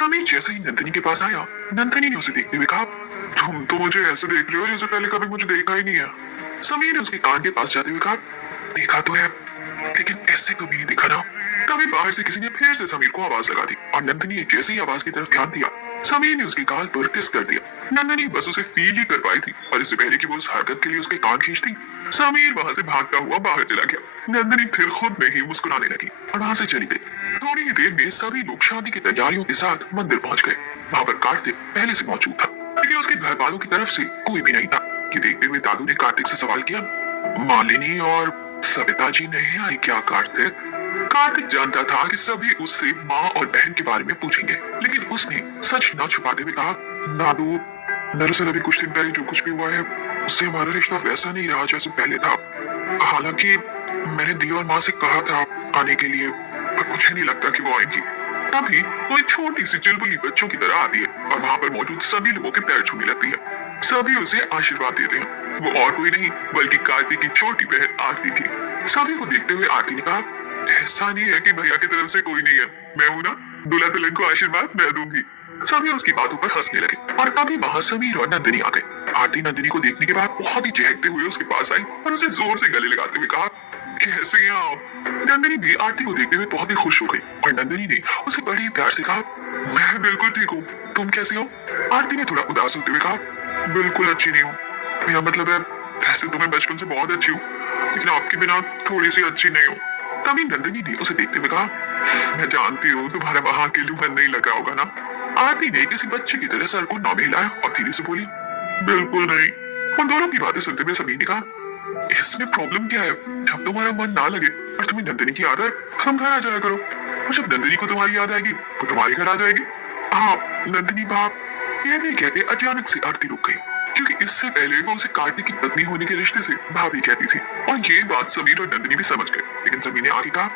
समीर जैसे ही नंदिनी के पास आया, नंदिनी ने उसे देखते हुए कहा, तुम तो मुझे ऐसे देख रहे हो जैसे पहले कभी मुझे देखा ही नहीं है। समीर ने उसके कान के पास जाते हुए कहा, देखा तो है, लेकिन ऐसे कभी नहीं दिखा ना। तभी बाहर से किसी ने फिर से समीर को आवाज लगा दी और नंदिनी ने जैसे ही आवाज की तरफ ध्यान दिया, समीर ने उसके गाल पर किस कर दिया। नंदिनी बस उसे फील ही कर पाई थी और इससे पहले कि वो उस हरकत के लिए उसके कान खींचती, समीर वहां से भागता हुआ बाहर चला गया। नंदिनी फिर खुद में ही मुस्कुराने लगी और वहां से चली गई। थोड़ी ही देर में सभी लोग शादी की तैयारियों के साथ मंदिर पहुंच गए। वहां पर कार्तिक पहले से मौजूद था, लेकिन उसके घर वालों की तरफ से कोई भी नहीं था। ये देखते हुए दादू ने कार्तिक से सवाल किया, मालिनी और सविता जी नहीं आई क्या कार्तिक? कार्तिक जानता था कि सभी उससे माँ और बहन के बारे में पूछेंगे, लेकिन उसने सच न छुपाते हुए कहा, दादू दरअसल अभी कुछ दिन पहले जो कुछ भी हुआ है उससे हमारा रिश्ता वैसा नहीं रहा जैसे पहले था। हालांकि मैंने दी और माँ से कहा था आने के लिए, पर मुझे नहीं लगता कि वो आएंगी। तभी वो एक छोटी सी चुलबुली बच्चों की तरह आती है और वहां पर मौजूद सभी लोगों के पैर छूने लगती है। सभी उसे आशीर्वाद देते हैं। वो और कोई नहीं बल्कि कार्तिक की छोटी बहन आरती थी। सभी को देखते हुए आरती ने कहा, ऐसा नहीं है कि भैया की तरफ से कोई नहीं है, मैं हूं ना, दूल्हा दुल्हन को आशीर्वाद मैं दूंगी। सभी उसकी बातों पर हंसने लगे और तभी वहां समीर और नंदिनी आ गए। आरती नंदिनी को देखने के बाद बहुत ही चहकते हुए उसके पास आई और उसे जोर से गले लगाते हुए कहा, कैसे हैं आप? नंदिनी भी आरती को देखते हुए बहुत ही खुश हो गई और नंदिनी ने उसे बड़े प्यार से कहा, मैं बिल्कुल ठीक हूँ, तुम कैसी हो? आरती ने थोड़ा उदास होते हुए कहा, बिल्कुल अच्छी नहीं हूँ, मेरा मतलब है वैसे तो मैं बचपन से बहुत अच्छी हूँ, लेकिन आपके बिना थोड़ी सी अच्छी नहीं हूँ। तभी नंदिनी ने उसे देखते हुए कहा, मैं जानती हूँ तुम्हारा वहां के लिए मन नहीं लगा होगा ना। आरती ने किसी बच्चे की तरह सर को ना हिलाया और धीरे से बोली, बिल्कुल नहीं। उन दोनों की बातें सुनते हुए समीर ने कहा, इसमें प्रॉब्लम क्या है? जब तुम्हारा मन ना लगे और तुम्हें नंदिनी की याद आए तुम घर आ जाया करो, और जब नंदिनी को तुम्हारी याद आएगी वो तुम्हारे घर आ जाएगी। हाँ नंदिनी बाप। कहते कहते अचानक से आरती रुक गई, क्योंकि इससे पहले वो उसे कार्तिक की पत्नी होने के रिश्ते से भाभी कहती थी और ये बात समीर और नंदिनी भी समझ गए। लेकिन समीर ने आगे कहा,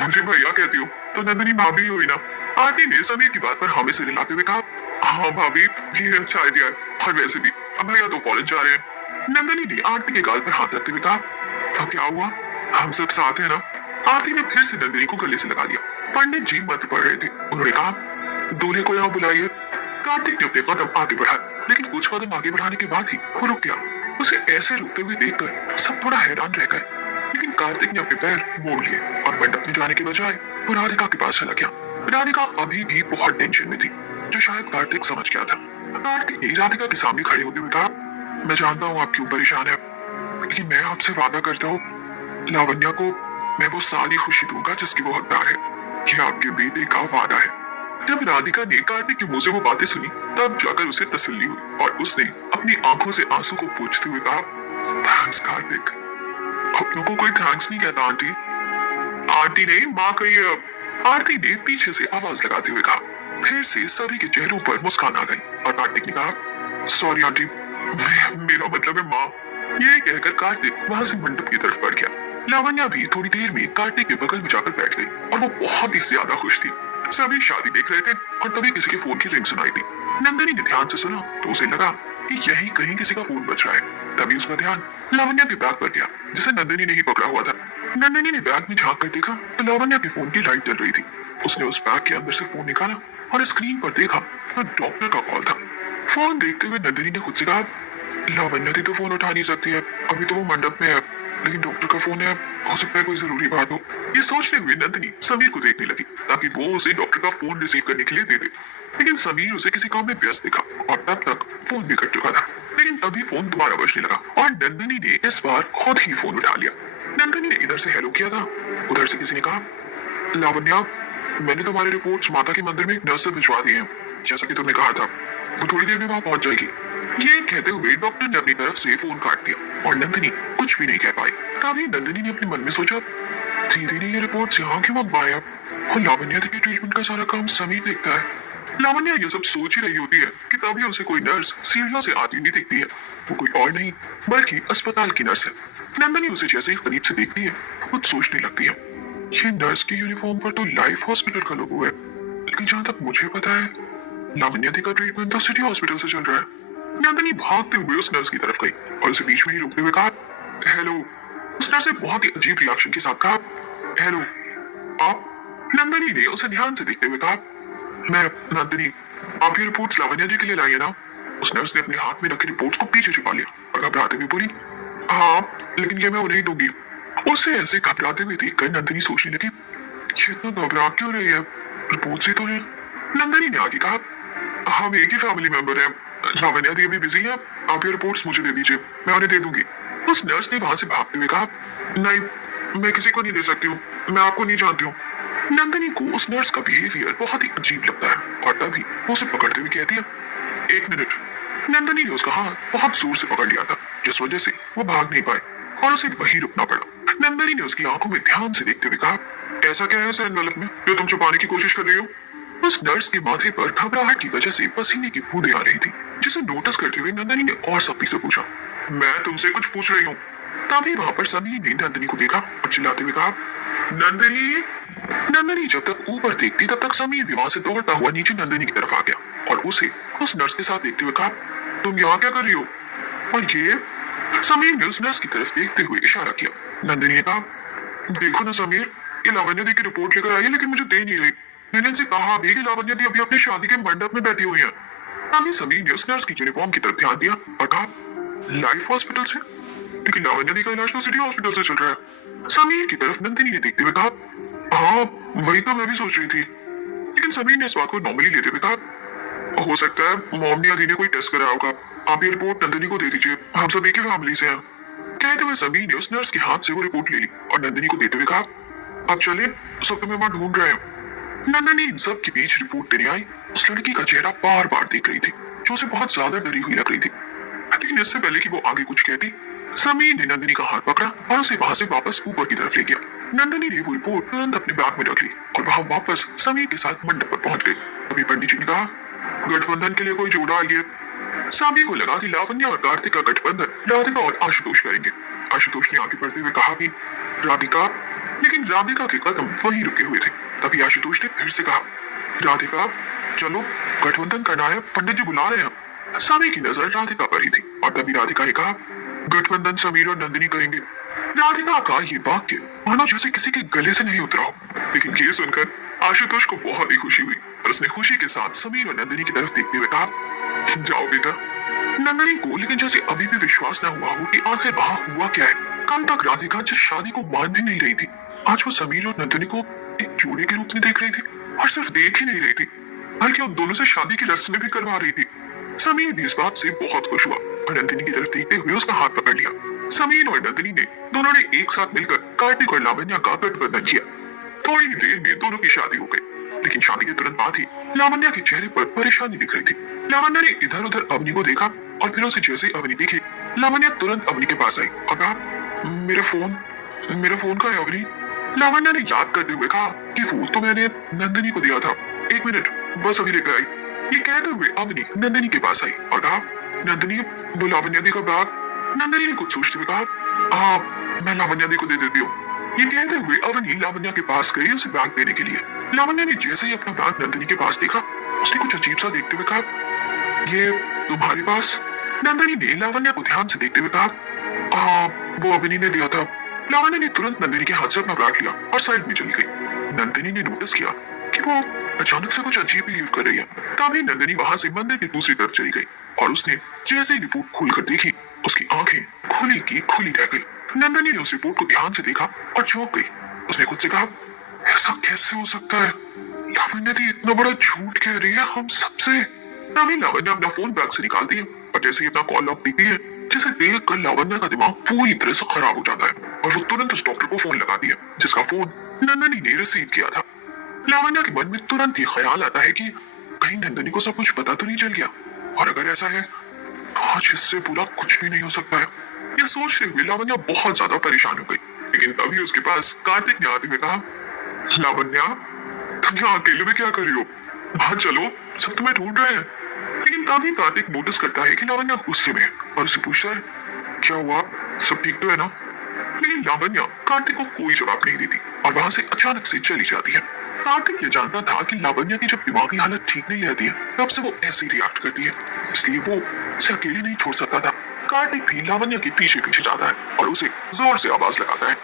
मुझे भैया कहती हो तो नंदिनी भाभी हुई ना। आरती ने समीर की बात पर हामी से हिलाते हुए कहा, हाँ भाभी ये अच्छा आइडिया है, और वैसे भी अब भैया तो कॉलेज जा रहे हैं। नंदिनी ने आरती के गाल पर हाथ रखते हुए कहा, तो क्या हुआ, हम सब साथ हैं ना? आरती ने फिर से नंदिनी को गले से लगा लिया। पंडित जी मंत्र पढ़ रहे थे। उन्होंने कहा, दूल्हे को यहाँ बुलाइए। कार्तिक ने अपने कदम आगे बढ़ाए, लेकिन कुछ कदम आगे बढ़ाने के बाद ही वो रुक गया। उसे ऐसे रुकते हुए देखकर सब थोड़ा हैरान रह गए, लेकिन कार्तिक ने अपने पैर मोड़ लिए और मंडप में जाने के बजाय वो राधिका के पास चला गया। राधिका अभी भी बहुत टेंशन में थी, जो शायद कार्तिक समझ गया था। कार्तिक ने राधिका के सामने खड़े होते हुए कहा, मैं जानता हूँ आप क्यों परेशान है, लेकिन मैं आपसे वादा करता हूँ लावण्या को मैं वो सारी खुशी दूंगा जिसकी वो हकदार है। ये आपके बेटे का वादा है। जब राधिका ने कार्तिक के मुंह से वो बातें सुनी, तब जाकर उसे तसल्ली हुई और उसने अपनी आंखों से आंसू को पोंछते हुए कहा, थैंक्स कार्तिक। अपनों को कोई थैंक्स नहीं कहता आंटी। आंटी ने माँ कही है अब। आरती ने पीछे से आवाज लगाते हुए कहा। फिर से सभी के चेहरों पर मुस्कान आ गई और कार्तिक ने कहा, सॉरी आंटी, मेरा मतलब है माँ। ये कहकर कार्तिक वहां से मंडप की तरफ बढ़ गया। लावण्या भी थोड़ी देर में कार्तिक के बगल में जाकर बैठ गई और वो बहुत ही ज्यादा खुश थी। सभी शादी देख रहे थे और तभी किसी के फोन की रिंग सुनाई दी। नंदिनी ने ध्यान से सुना तो उसे लगा कि यही कहीं किसी का फोन बज रहा है। तभी उसका ध्यान लावण्या के बैग पर गया, जिसे नंदिनी ने ही पकड़ा हुआ था। नंदिनी ने बैग में झांक कर देखा तो लावण्या के फोन की लाइट जल रही थी। उसने उस बैग के अंदर से फोन निकाला और स्क्रीन पर देखा तो डॉक्टर का कॉल था। फोन देखते हुए नंदिनी ने खुद से कहा, लावण्या दी तो फोन उठा नहीं सकती है, अभी तो वो मंडप में है, लेकिन डॉक्टर का फोन है, हो सकता है कोई जरूरी बात हो। ये सोचते हुए नंदिनी समीर को देखने लगी ताकि वो उसे डॉक्टर का फोन रिसीव करने के लिए दे दे, लेकिन समीर उसे किसी काम में व्यस्त दिखा और तब तक फोन भी कट चुका था। लेकिन तभी फोन दोबारा बजने लगा और नंदिनी ने इस बार खुद ही फोन उठा लिया। नंदिनी ने इधर से हेलो किया था, उधर से किसी ने कहा, लावण्या मैंने तुम्हारी रिपोर्ट्स माता के मंदिर में एक नर्स से भिजवा दी है, जैसा कि तुमने कहा था, वो थोड़ी देर में वहां पहुंच जाएगी। ये कहते हुए डॉक्टर ने अपनी तरफ से फोन काट दिया और नंदिनी कुछ भी नहीं कह पाई। तभी नंदिनी ने अपने मन में सोचा, दीदी ने ये रिपोर्ट्स यहाँ क्यों मंगवाए अब, और लावण्या के ट्रीटमेंट का सारा काम समीर देखता है। लावण्या ये सब सोच ही रही होती है कि तभी उसे कोई नर्स सीढ़ियों से आती हुई दिखती है। वो कोई और नहीं बल्कि अस्पताल की नर्स है। नंदिनी उसे जैसे ही करीब से देखती है खुद सोचने लगती है, ये नर्स की यूनिफॉर्म पर तो लाइफ हॉस्पिटल का लोगो है, लेकिन जहाँ तक मुझे पता है लावण्या दी का ट्रीटमेंट तो सिटी हॉस्पिटल से चल रहा है। नंदिनी भागते हुए उस नर्स की तरफ गई और उसे बीच में ही रोकते हुए कहा, हेलो। उस नर्स ने बहुत ही अजीब रिएक्शन के साथ कहा, हेलो आप? नंदिनी ने उसे ध्यान से देखते हुए कहा, मैं नंदिनी, आप ये रिपोर्ट्स लावण्या जी के लिए लाई है ना? उस नर्स ने अपने हाथ में रखी रिपोर्ट्स को पीछे छुपा लिया और घबराते हुए बोली, हाँ, लेकिन ये मैं उन्हें ही दूंगी। उसे ऐसे घबराते हुए देखकर नंदिनी सोचने लगी, ये इतना घबरा क्यों रही है, रिपोर्ट्स ही तो है। नंदिनी ने आगे कहा, हम एक ही फैमिली मेंबर हैं, लावण्या दी अभी बिजी है, आप ये रिपोर्ट्स मुझे दे दीजिए, मैं उन्हें दे दूंगी। उस नर्स ने वहां से भागते हुए कहा, नहीं, मैं किसी को नहीं दे सकती हूँ, मैं आपको नहीं जानती हूँ। नंदिनी को उस नर्स का बिहेवियर बहुत ही अजीब लगता है और तभी वो उसे पकड़ते हुए कहती है, एक मिनट। नंदिनी ने उसका हाथ बहुत जोर से पकड़ लिया था, जिस वजह से वो भाग नहीं पाए और उसे वहीं रुकना पड़ा। नंदिनी ने उसकी आंखों में ध्यान से देखते हुए कहा, ऐसा क्या है इस एनवेलप में जो तुम छुपाने की कोशिश कर रही हो? उस नर्स के माथे पर घबराहट की वजह से पसीने की बूंदें आ रही थी, जिसे नोटिस करते हुए नंदिनी ने और सख्ती से पूछा, मैं तुमसे कुछ पूछ रही हूँ। तभी वहां पर समीर ने नंदिनी को देखा और चिल्लाते हुए कहा, नंदिनी। नंदिनी जब तक ऊपर देखती तब तक समीर भी वहां से दौड़ता हुआ नीचे नंदिनी की तरफ आ गया और उसे उस नर्स के साथ देखते हुए कहा, तुम यहाँ क्या कर रही हो? और ये? समीर ने उस नर्स की तरफ देखते हुए इशारा किया। नंदिनी ने कहा, देखो ना समीर, ये लावण्या दी की रिपोर्ट लेकर आई है लेकिन मुझे दे नहीं रही। मैंने इनसे कहा भी कि लावण्या दी अभी अपनी शादी के मंडप में बैठी हुई है। तभी समीर ने उस नर्स की यूनिफॉर्म की तरफ ध्यान दिया और कहा, लाइफ हॉस्पिटल से? लेकिन लावण्या दी का इलाज तो सिटी हॉस्पिटल से चल रहा है। समीर की तरफ नंदिनी ने देखते हुए कहा, हाँ, वही तो मैं भी सोच रही थी। लेकिन समीर ने इस बात को नॉर्मली लेते हुए कहा, हो सकता है मॉम या दी ने कोई टेस्ट कराया होगा, आप ये रिपोर्ट नंदिनी को दे दीजिए, हम सब एक ही फैमिली से हैं। कहते हुए समीर ने उस नर्स के हाथ से वो रिपोर्ट ले ली और नंदिनी को देते हुए कहा, आप चलिए, सब तुम्हें वहां ढूंढ रहे हैं। नंदिनी इन सब के बीच रिपोर्ट देने आई। उस लड़की का चेहरा बार बार देख रही थी, जो उसे बहुत ज्यादा डरी हुई लग रही थी। लेकिन इससे पहले कि वो आगे कुछ कहती, समीर ने नंदिनी का हाथ पकड़ा और उसे वहां से वापस ऊपर की तरफ ले गया। नंदिनी ने वो रिपोर्ट तुरंत अपने बैग में रख ली और वहां वापस समीर के साथ मंडप पर पहुंच गई। अभी पंडित जी ने कहा, गठबंधन के लिए कोई जोड़ा आइए। सभी को लगा कि लावण्या और कार्तिक का गठबंधन राधिका और आशुतोष करेंगे। आशुतोष ने आगे बढ़ते हुए कहा कि राधिका, लेकिन राधिका के कदम वहीं रुके हुए थे। तभी आशुतोष ने फिर से कहा, राधिका, चलो, गठबंधन करना है, पंडित जी बुला रहे हैं। सभी की नजर राधिका पर ही थी और तभी राधिका ने कहा, गठबंधन समीर और नंदिनी करेंगे। राधिका का ये वाक्य मानो जैसे किसी के गले से नहीं उतरा हो, लेकिन ये सुनकर आशुतोष को बहुत ही खुशी हुई और उसने खुशी के साथ समीर और नंदिनी की तरफ देखते हुए कहा, जाओ बेटा। नंदिनी को लेकिन जैसे अभी भी विश्वास न हुआ हो कि आखिर वहां हुआ क्या है। कल तक राधिका जिस शादी को मान भी नहीं रही थी, आज वो समीर और नंदिनी को एक जोड़े के रूप में देख रही थी और सिर्फ देख ही नहीं रही थी, बल्कि उन दोनों से शादी की रस्में भी करवा रही थी। समीर भी इस बात से बहुत खुश हुआ और नंदिनी की तरफ देखते हुए उसका हाथ पकड़ लिया। समीर और नंदिनी ने दोनों ने एक साथ मिलकर कार्तिक और लावण्या का गठबंधन किया। थोड़ी ही देर में दोनों की शादी हो गई, लेकिन शादी के तुरंत बाद ही लावण्या के चेहरे पर परेशानी दिख रही थी। लावण्या ने इधर उधर अवनी को देखा और फिर उसे जैसे अवनी दिखी, लावण्या तुरंत अवनी के पास आई और कहा, मेरा फोन कहाँ है अवनी? लावण्या ने याद करते हुए कहा कि फोन तो मैंने नंदिनी को दिया था, एक मिनट, बस अभी लेकर आई। ये कहते हुए अवनी नंदिनी के पास आई और कहा, नंदिनी, वो लावण्या दी का बैग। नंदिनी ने कुछ सोचते हुए कहा, हाँ, मैं लावण्या दी को दे देती हूँ। ये कहते हुए अवनी लावण्या के पास गई उसे बैग देने के लिए। लावण्या ने जैसे ही अपना बैग नंदिनी के पास देखा, उसने कुछ अजीब सा देखते हुए कहा, ये तुम्हारे पास? नंदिनी ने लावण्या को ध्यान से देखते हुए कहा, हाँ, वो अवनी ने दिया था। लावण्या ने तुरंत नंदिनी के हाथ से अपना बैग लिया और साइड में चली गई। नंदिनी ने नोटिस किया कि वो अचानक से कुछ अजीब बिहेव कर रही है। तभी नंदिनी वहां से मंदिर की दूसरी तरफ चली गई और उसने जैसे ही रिपोर्ट खोलकर देखी, उसकी आंखें खुली की खुली रह गई। नंदिनी ने उस रिपोर्ट को ध्यान से देखा और चौंक गई। उसने खुद से कहा, ऐसा कैसे हो सकता है? लावण्या दी इतना बड़ा झूठ कह रही है हम सबसे। तभी लावण्या अपना फोन बैग से निकालती है और जैसे ही अपना कॉल लॉक देखती है, जिसे देखकर लावण्या का दिमाग पूरी तरह से खराब हो जाता है और वो तुरंत उस डॉक्टर को फोन लगाती है, जिसका फोन नंदिनी ने रिसीव किया था। लावण्या के मन में तुरंत ये ख्याल आता है कि कहीं नंदिनी को सब कुछ पता तो नहीं चल गया, और अगर ऐसा है तो आज इससे बुरा कुछ भी नहीं हो सकता है। ये सोचते हुए लावण्या बहुत ज्यादा परेशान हो गई। लेकिन तभी उसके पास कार्तिक ने आते हुए कहा, लावण्या, तुम यहाँ अकेले में क्या कर रही हो? बाहर चलो, सब तुम्हें ढूंढ रहे हैं। लेकिन तभी कार्तिक नोटिस करता है कि लावण्या गुस्से में है और उसे पूछता है, क्या हुआ, सब ठीक तो है ना? लेकिन लावण्या कार्तिक को कोई जवाब नहीं देती और वहां से अचानक से चली जाती है। कार्तिक ये जानता था कि लावण्या की जब दिमागी हालत ठीक नहीं रहती है, तब से वो ऐसे रिएक्ट करती है, इसलिए वो उसे अकेले नहीं छोड़ सकता था। कार्तिक भी लावण्या के पीछे पीछे जाता है और उसे जोर से आवाज लगाता है,